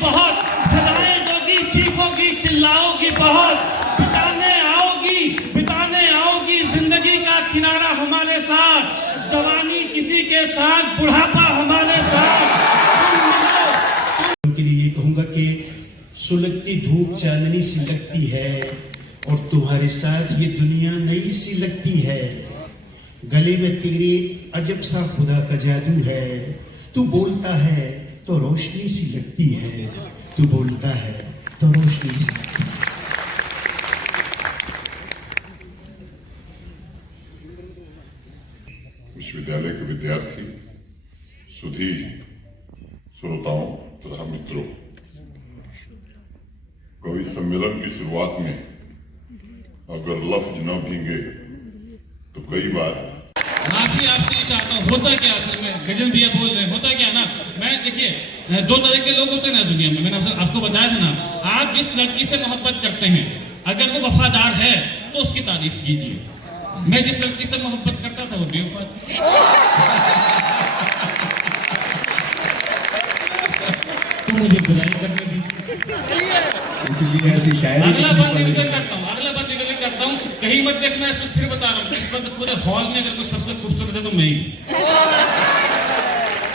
बहुत, सदाएं दोगी, चीखोगी, चिल्लाओगी बहुत, बिताने आओगी जिंदगी का किनारा हमारे साथ, जवानी किसी के साथ, बुढ़ापा हमारे साथ। उनके लिए ये कहूंगा कि सुलगती धूप चांदनी सी लगती है और तुम्हारे साथ ये दुनिया नई सी लगती है। गले में तेरे अजब सा खुदा का जादू है। तू बोलता है तो रोशनी सी लगती है, तू बोलता है तो रोशनी सी। विश्वविद्यालय के विद्यार्थी, सुधी, श्रोताओं तथा मित्रों, कवि सम्मेलन की शुरुआत में अगर लफ्ज न भीगे तो कई बार माफी आपसे चाहता हूँ। होता क्या असल में, गजन भैया बोल रहे हैं, होता क्या ना, मैं देखिए दो तरह के लोग होते हैं ना दुनिया में, मैंने आपको बताया था ना, आप जिस लड़की से मोहब्बत करते हैं अगर वो वफादार है तो उसकी तारीफ कीजिए। मैं जिस लड़की से मोहब्बत करता था वो बेवफा थी। तो मुझे बुराई करने दी, इसलिए ऐसी शायरी अगला बार निवेदन करता हूँ, कहीं मत देखना, इसको फिर बता रहा हूँ, इस वक्त पूरे हॉल में अगर कोई सबसे खूबसूरत है तो मैं ही।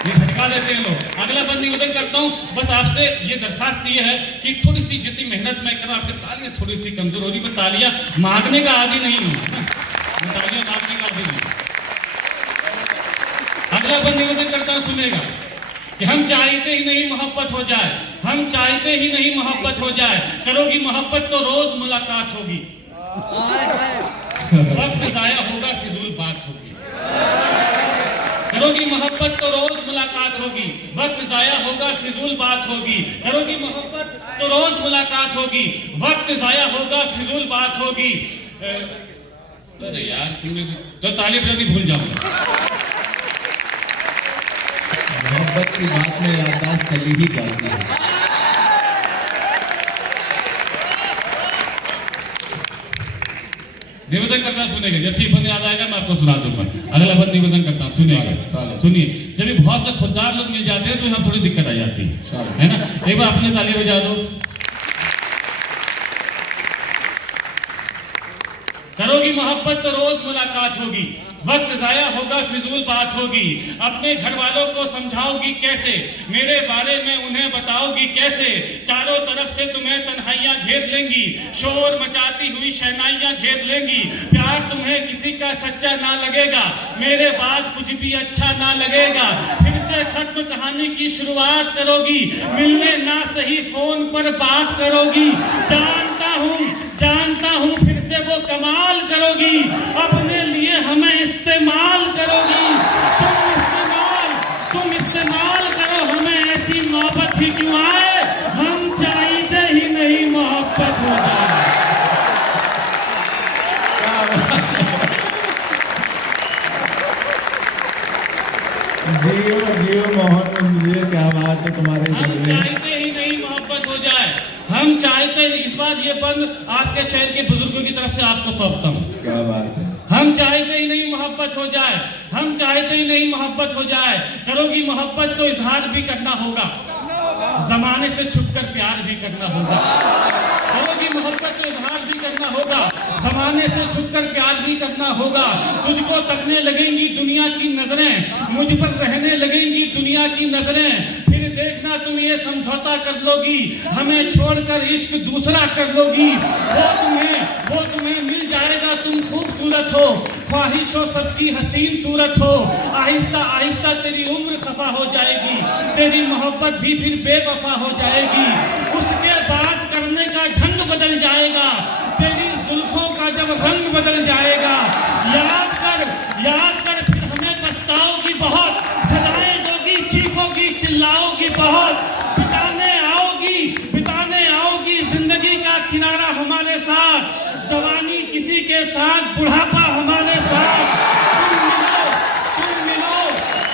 ये भटका देते हैं लोग। अगला बार निवेदन करता हूँ, बस आपसे ये दरखास्त ये है कि थोड़ी सी जितनी मेहनत मैं कर रहा हूँ, आपकी तालियां थोड़ी सी कमजोर हो रही, मैं तालियां मांगने का आदि नहीं हूँ, मैं तालियां मांगने का आदि नहीं। अगला बार निवेदन करता हूँ, सुनेगा कि हम चाहते ही नहीं मोहब्बत हो जाए, हम चाहते ही नहीं मोहब्बत हो जाए, करोगी मोहब्बत तो रोज मुलाकात होगी, वक्त जाया होगा, फिजूल बात होगी। करोगी मोहब्बत तो रोज मुलाकात होगी, वक्त जाया होगा, फिजूल बात होगी। करोगी मोहब्बत तो रोज मुलाकात होगी, वक्त जाया होगा, फिजूल बात होगी। अरे यार तुमने तो ताली बजानी भूल जाऊंगा। मोहब्बत की बात में याददाश्त चली ही जाती है। निवेदन करना सुनेगा, जैसे ही बंद याद आएगा मैं आपको सुना दूंगा। अगला बंद निवेदन करता हूँ, सुनिएगा, सुनिए। जब ये बहुत से खुददार लोग मिल जाते हैं तो यहाँ थोड़ी दिक्कत आ जाती है ना। एक बार अपने ताली बजा दो। करोगी मोहब्बत तो रोज मुलाकात होगी, वक्त जाया होगा, फिजूल बात होगी। अपने घर वालों को समझाओगी कैसे, मेरे बारे में उन्हें बताओगी कैसे। चारों तरफ से तुम्हें तन्हाइयां घेर लेंगी, शोर मचाती हुई शहनाइयां घेर लेंगी। प्यार तुम्हें किसी का सच्चा ना लगेगा, मेरे बाद कुछ भी अच्छा ना लगेगा। फिर से खत्म कहानी की शुरुआत करोगी, मिलने ना सही फोन पर बात करोगी। जानता हूँ फिर से वो कमाल करोगी, अपने लिए हमें इस्तेमाल करोगी। तुम इस्तेमाल करो हमें, ऐसी मोहब्बत ही क्यों आए, हम चाहते ही नहीं मोहब्बत हो जाए। जियो मोहन, मुझे क्या बात है तुम्हारे। हम चाहते ही नहीं मोहब्बत हो जाए, हम चाहते हैं। इस बार ये बंद आपके शहर के बुजुर्गों की तरफ से आपको सौंपता हूँ। क्या बात है। हम चाहते ही नहीं मोहब्बत हो जाए, हम चाहते ही नहीं मोहब्बत हो जाए। करोगी मोहब्बत तो इजहार भी करना होगा, जमाने से छुपकर प्यार भी करना होगा। करोगी मोहब्बत तो इजहार भी करना होगा, जमाने से छुपकर प्यार भी करना होगा। तुझको तकने लगेंगी दुनिया की नजरें, मुझ पर रहने लगेंगी दुनिया की नजरें। फिर देखना तुम ये समझौता कर लोगी, हमें छोड़कर इश्क दूसरा कर लोगी। वो तुम्हें मिल जाएगा, तुम खूबसूरत हो, ख्वाहिश हो सबकी हसीन सूरत हो। आहिस्ता आहिस्ता तेरी उम्र खफा हो जाएगी, तेरी मोहब्बत भी फिर बेवफा हो जाएगी। उसके बात करने का ढंग बदल जाएगा, तेरी जुल्फों का जब रंग बदल जाएगा। याद कर फिर हमें पछताओगी बहुत, सदाएं दोगी, चीखोगी, चिल्लाओगी बहुत। बिताने आओगी जिंदगी का किनारा हमारे साथ, जवानी किसी के साथ, बुढ़ापा हमारे साथ।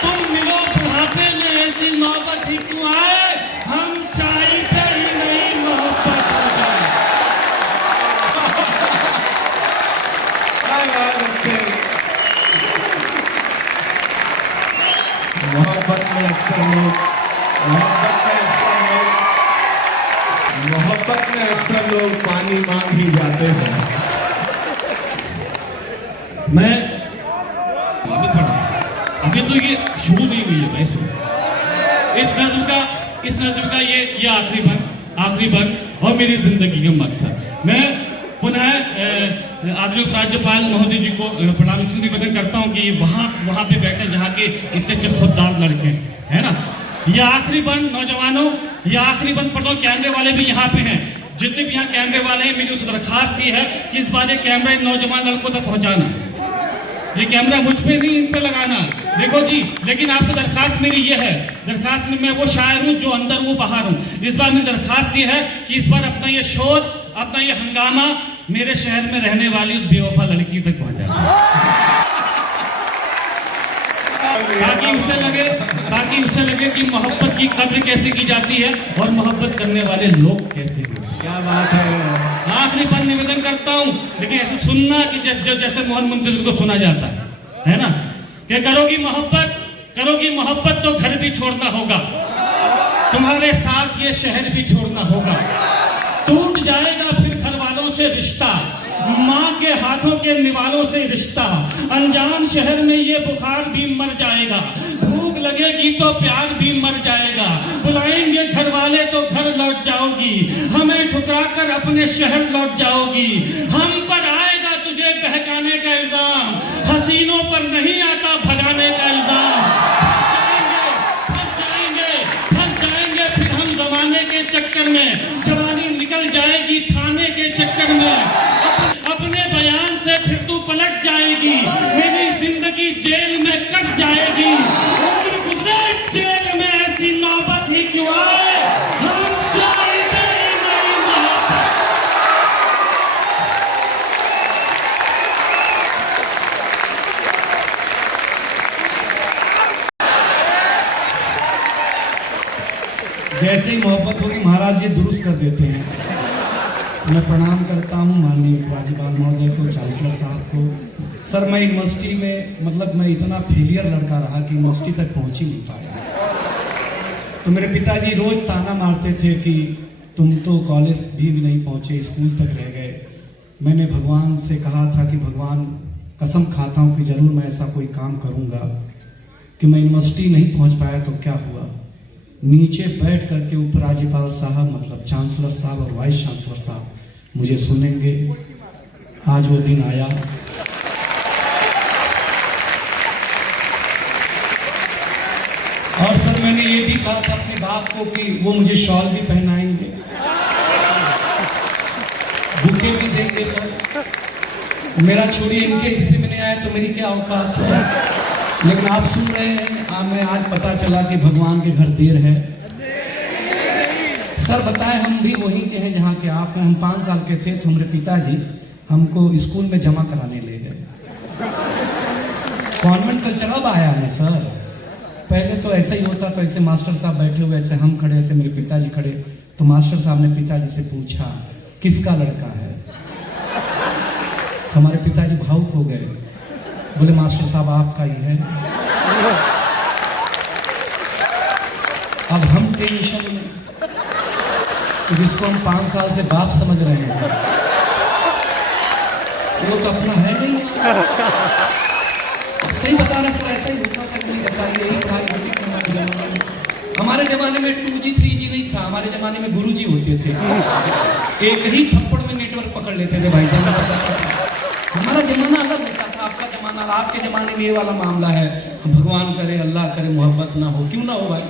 तुम मिलो बुढ़ापे में, ऐसी मोहब्बत ही क्यों आए, हम चाहते ही नहीं मोहब्बत हो जाए। मोहब्बत में अक्सर लोग लोग पानी मांग ही जाते हैं। मैं अभी पढ़ा, अभी तो ये शुरू नहीं हुई है भाई। इस नज्म का ये आखिरी बंद और मेरी जिंदगी का मकसद। मैं पुनः आदरणीय उपराज्यपाल महोदय जी को प्रणाम इसलिए निवेदन करता हूँ कि वहाँ पे बैठे जहाँ के इतने अच्छे खुददार लड़के है ना। ये आखिरी बंद नौजवानों, ये आखिरी बंद पढ़ो। कैमरे वाले भी यहाँ पे हैं, जितने भी यहाँ कैमरे वाले हैं, मेरी उस दरखास्त की है कि इस बार ये कैमरा इन नौजवान लड़कों तक पहुँचाना। ये कैमरा मुझ पे नहीं, इन पे लगाना। देखो जी, लेकिन आपसे दरखास्त मेरी ये है, दरखास्त में मैं वो शायर हूँ जो अंदर हूँ बाहर हूँ। इस बार मेरी दरखास्त ये है कि इस बार अपना ये शोर, अपना ये हंगामा मेरे शहर में रहने वाली उस बेवफा लड़की तक पहुँचाए, ताकि उसे लगे कि मोहब्बत की कद्र कैसे की जाती है और मोहब्बत करने वाले लोग कैसे होते हैं। क्या बात है। आखिरी बार निवेदन करता हूँ, लेकिन ऐसे सुनना कि जैसे मोहन मुंतजिर को सुना जाता है ना, कि करोगी मोहब्बत तो घर भी छोड़ना होगा, तुम्हारे साथ ये शहर भी छोड़ना होगा। टूट जाएगा फिर घर वालों से रिश्ता, माँ के हाथों के निवालों से रिश्ता। अनजान शहर में ये बुखार भी मर जाएगा, भूख लगेगी तो प्यार भी मर जाएगा। बुलाएंगे घर वाले तो घर लौट जाओगी, हमें ठुकरा कर अपने शहर लौट जाओगी। हम पर आएगा तुझे बहकाने का इल्जाम, हसीनों पर नहीं आता भगाने का इल्जाम। फंस जाएंगे फिर हम जमाने के चक्कर में, जवानी निकल जाएगी थाने के चक्कर में। अपने बयान से फिर तू पलट जाएगी, मेरी जिंदगी जेल में कट जाएगी। उम्र गुजरे जेल में ऐसी नौबत ही क्यों आए, हम चाहते ही नहीं मोहब्बत। जैसे ही मोहब्बत होगी महाराज ये दुरुस्त कर देते हैं। मैं प्रणाम करता हूँ माननीय उपराज्यपाल महोदय को, चांसलर साहब को। सर मैं यूनिवर्सिटी में मतलब मैं इतना फेलियर लड़का रहा कि यूनिवर्सिटी तक पहुँच ही नहीं पाया। तो मेरे पिताजी रोज ताना मारते थे कि तुम तो कॉलेज भी नहीं पहुँचे, स्कूल तक रह गए। मैंने भगवान से कहा था कि भगवान कसम खाता हूँ कि जरूर मैं ऐसा कोई काम करूँगा कि मैं यूनिवर्सिटी नहीं पहुँच पाया तो क्या हुआ, नीचे बैठ करके उपराज्यपाल साहब मतलब चांसलर साहब और वाइस चांसलर साहब मुझे सुनेंगे। आज वो दिन आया। और सर मैंने ये भी कहा था अपने बाप को कि वो मुझे शॉल भी पहनाएंगे, बुके भी देंगे। सर मेरा छोड़िए, इनके हिस्से में नहीं आया तो मेरी क्या औकात है। लेकिन आप सुन रहे हैं, मैं आज पता चला कि भगवान के घर देर है। सर बताए हम भी वहीं के हैं जहाँ के आप हैं। हम 5 साल के थे तो हमारे पिताजी हमको स्कूल में जमा कराने ले गए। कॉन्वेंट कल्चर अब आया है सर, पहले तो ऐसा ही होता। तो ऐसे मास्टर साहब बैठे हुए, ऐसे हम खड़े, ऐसे मेरे पिताजी खड़े। तो मास्टर साहब ने पिताजी से पूछा किसका लड़का है। तो हमारे पिताजी भावुक हो गए, बोले मास्टर साहब आपका ही है। अब हम टेंशन में, जिसको हम 5 साल से बाप समझ रहे हैं वो तो अपना है नहीं। सही बता रहे सर, ऐसा ही होता था कि नहीं बताइए। यही पढ़ाई होती थी हमारे जमाने में। हमारे जमाने में 2G 3G नहीं था, हमारे जमाने में गुरुजी होते थे। एक ही थप्पड़ में नेटवर्क पकड़ लेते थे भाई साहब। हमारा जमाना अलग होता था, आपका जमाना, आपके जमाने में ये वाला मामला है। भगवान करे, अल्लाह करे मोहब्बत ना हो, क्यों ना हो भाई,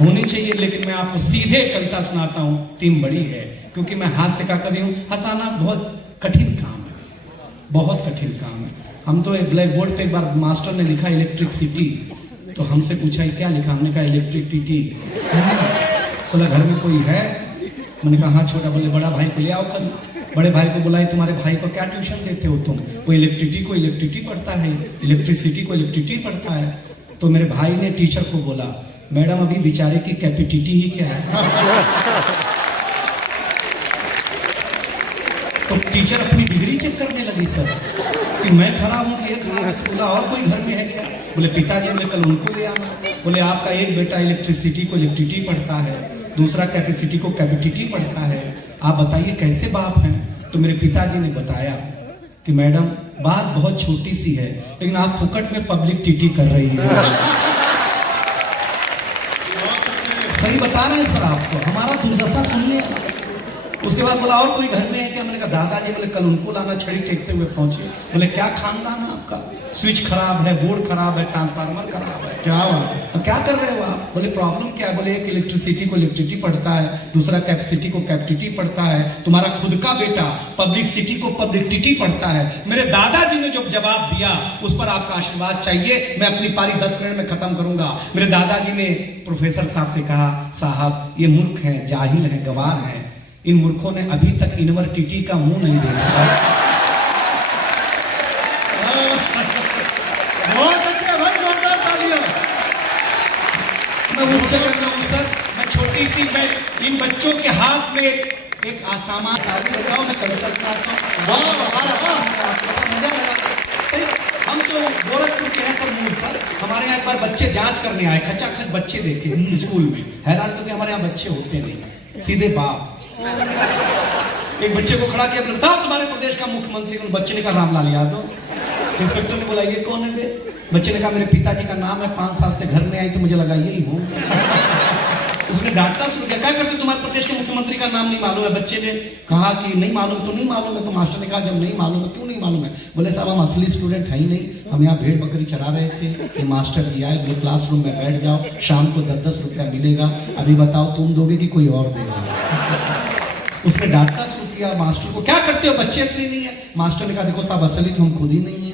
होनी चाहिए। लेकिन मैं आपको सीधे कविता सुनाता हूँ। टीम बड़ी है क्योंकि मैं हास्य का कवि हूँ। हंसाना बहुत कठिन काम है, बहुत कठिन काम है। हम तो एक ब्लैक बोर्ड पे एक बार मास्टर ने लिखा इलेक्ट्रिसिटी, तो हमसे पूछा क्या लिखा, हमने कहा इलेक्ट्रिसिटी। बोला घर में कोई है, मैंने कहा हाँ छोटा। बोले बड़ा भाई को ले आओ कल। बड़े भाई को बुलाए, तुम्हारे भाई को क्या ट्यूशन देते हो तुम? वो इलेक्ट्रिसिटी को इलेक्ट्रिसिटी पढ़ता है, इलेक्ट्रिसिटी को इलेक्ट्रिसिटी पढ़ता है। तो मेरे भाई ने टीचर को बोला मैडम अभी बेचारे की कैपेसिटी ही क्या है। तो टीचर अपनी डिग्री चेक करने लगी सर कि मैं खराब हूँ कि ये खराब है। बोला और कोई घर में है क्या? बोले पिताजी ने कल उनको ले आना। बोले आपका एक बेटा इलेक्ट्रिसिटी को इलेक्ट्रिसिटी पढ़ता है, दूसरा कैपेसिटी को कैपेसिटी पढ़ता है, आप बताइए कैसे बाप हैं? तो मेरे पिताजी ने बताया कि मैडम बात बहुत छोटी सी है, लेकिन आप फुकट में पब्लिक टीटी कर रही है। सही बता रहे हैं सर आपको, हमारा दुर्दशा सुनिए। उसके बाद बोला और कोई घर में है क्या? मैंने कहा दादाजी। बोले कल उनको लाना, छड़ी टेकते हुए पहुंचे। बोले क्या खानदान है आपका? स्विच खराब है, बोर्ड खराब है, ट्रांसफार्मर खराब है। क्या हुआ? क्या कर रहे हो आप? बोले प्रॉब्लम क्या है? बोले एक इलेक्ट्रिसिटी को इलेक्ट्रिसिटी पड़ता है, दूसरा कैपेसिटी को कैपेसिटी पड़ता है, तुम्हारा खुद का बेटा पब्लिक सिटी को पब्लिकटिटी पड़ता है। मेरे दादाजी ने जो जवाब दिया उस पर आपका आशीर्वाद चाहिए। मैं अपनी पारी 10 मिनट में खत्म करूंगा। मेरे दादाजी ने प्रोफेसर साहब से कहा, साहब ये मूर्ख हैं, जाहिल हैं, गवार हैं, इन मूर्खों ने अभी तक यूनिवर्सिटी का मुंह नहीं देखा। बहुत अच्छे भाई, जोरदार तालियां। मैं उस जगह में हूं सर, मैं छोटी सी, मैं इन बच्चों के हाथ में एक आसामान ताली बजाओ, मैं कविता सुनाता हूं। मजा लगा। हम तो गोरखपुर के हैं सर मूल पर। हमारे यहाँ एक बार बच्चे जांच करने आए, खचाखच बच्चे देखे स्कूल में। हैरान तो कि हमारे यहाँ बच्चे होते नहीं, सीधे बाप। एक बच्चे को खड़ा किया, बताओ तुम्हारे प्रदेश का मुख्यमंत्री कौन? बच्चे ने कहा रामलाल यादव। इंस्पेक्टर ने बोला ये कौन है? बच्चे ने कहा मेरे पिताजी का नाम है, 5 साल से घर में आई तो मुझे लगा यही हूँ। उसने डांटना शुरू किया, क्या करते तुम्हारे प्रदेश के मुख्यमंत्री का नाम नहीं मालूम है? बच्चे ने कहा कि नहीं मालूम तो नहीं मालूम है। तो मास्टर ने कहा जब नहीं मालूम है क्यों नहीं मालूम है? बोले साहब हम असली स्टूडेंट है ही नहीं, हम यहाँ भेड़ बकरी चरा रहे थे कि मास्टर जी आए, बोले क्लासरूम में बैठ जाओ, शाम को 10-10 रुपया मिलेगा, अभी बताओ तुम दोगे कि कोई और देगा? उसने डांटना शुरू किया मास्टर को, क्या करते हो, बच्चे असली नहीं है। मास्टर ने कहा देखो साहब असली तो हम खुद ही नहीं है।